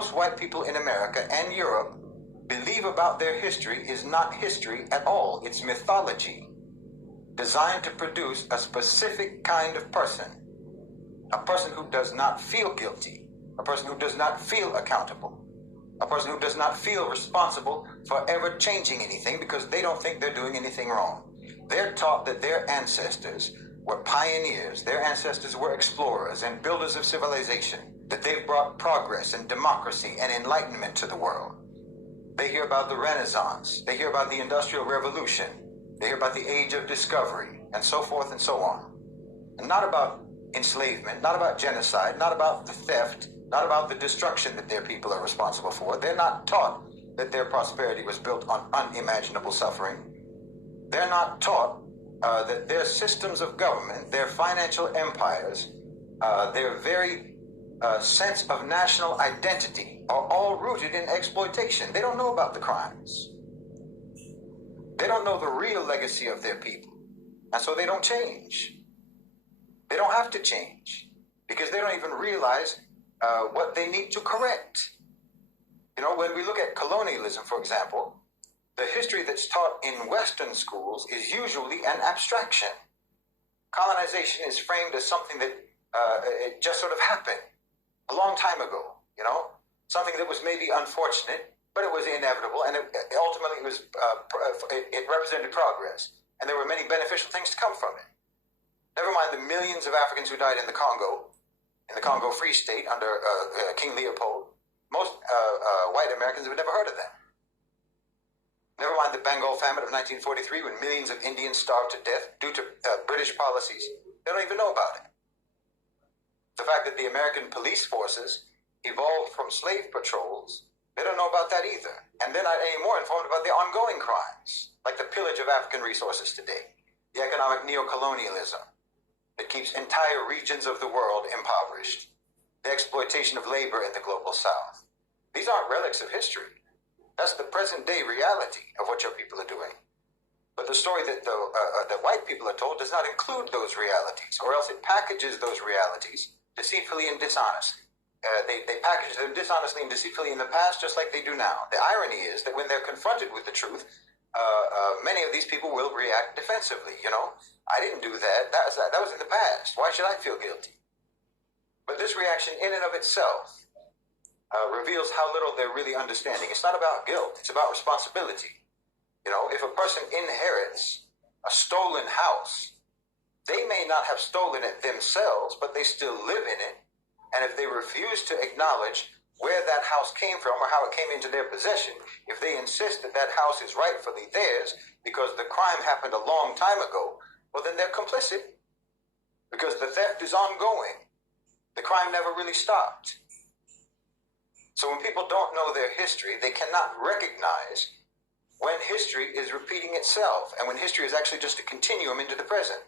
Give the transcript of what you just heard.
most white people in America and Europe believe about their history is not history at all. It's mythology designed to produce a specific kind of person. A person who does not feel guilty. A person who does not feel accountable. A person who does not feel responsible for ever changing anything because they don't think they're doing anything wrong. They're taught that their ancestors were pioneers. Their ancestors were explorers and builders of civilization. That they've brought progress and democracy and enlightenment to the world. They hear about the Renaissance. They hear about the Industrial Revolution. They hear about the Age of Discovery, and so forth and so on. And not about enslavement, not about genocide, not about the theft, not about the destruction that their people are responsible for. They're not taught that their prosperity was built on unimaginable suffering. They're not taught that their systems of government, their financial empires, their very sense of national identity are all rooted in exploitation. They don't know about the crimes. They don't know the real legacy of their people. And so they don't change. They don't have to change because they don't even realize what they need to correct. You know, when we look at colonialism, for example, the history that's taught in Western schools is usually an abstraction. Colonization is framed as something that it just sort of happened a long time ago, you know, something that was maybe unfortunate, but it was inevitable, and ultimately it represented progress, and there were many beneficial things to come from it. Never mind the millions of Africans who died in the Congo Free State under King Leopold. Most white Americans have never heard of them. Never mind the Bengal famine of 1943 when millions of Indians starved to death due to British policies. They don't even know about it. The fact that the American police forces evolved from slave patrols, they don't know about that either. And they're not any more informed about the ongoing crimes, like the pillage of African resources today, the economic neocolonialism that keeps entire regions of the world impoverished, the exploitation of labor in the global south. These aren't relics of history. That's the present day reality of what your people are doing. But the story that the white people are told does not include those realities, or else it packages those realities deceitfully and dishonestly. They packaged them dishonestly and deceitfully in the past just like they do now. The irony is that when they're confronted with the truth, many of these people will react defensively. You know, I didn't do that. That was in the past. Why should I feel guilty? But this reaction in and of itself reveals how little they're really understanding. It's not about guilt. It's about responsibility. You know, if a person inherits a stolen house, they may not have stolen it themselves, but they still live in it. And if they refuse to acknowledge where that house came from or how it came into their possession, if they insist that that house is rightfully theirs because the crime happened a long time ago, well, then they're complicit because the theft is ongoing. The crime never really stopped. So when people don't know their history, they cannot recognize when history is repeating itself and when history is actually just a continuum into the present.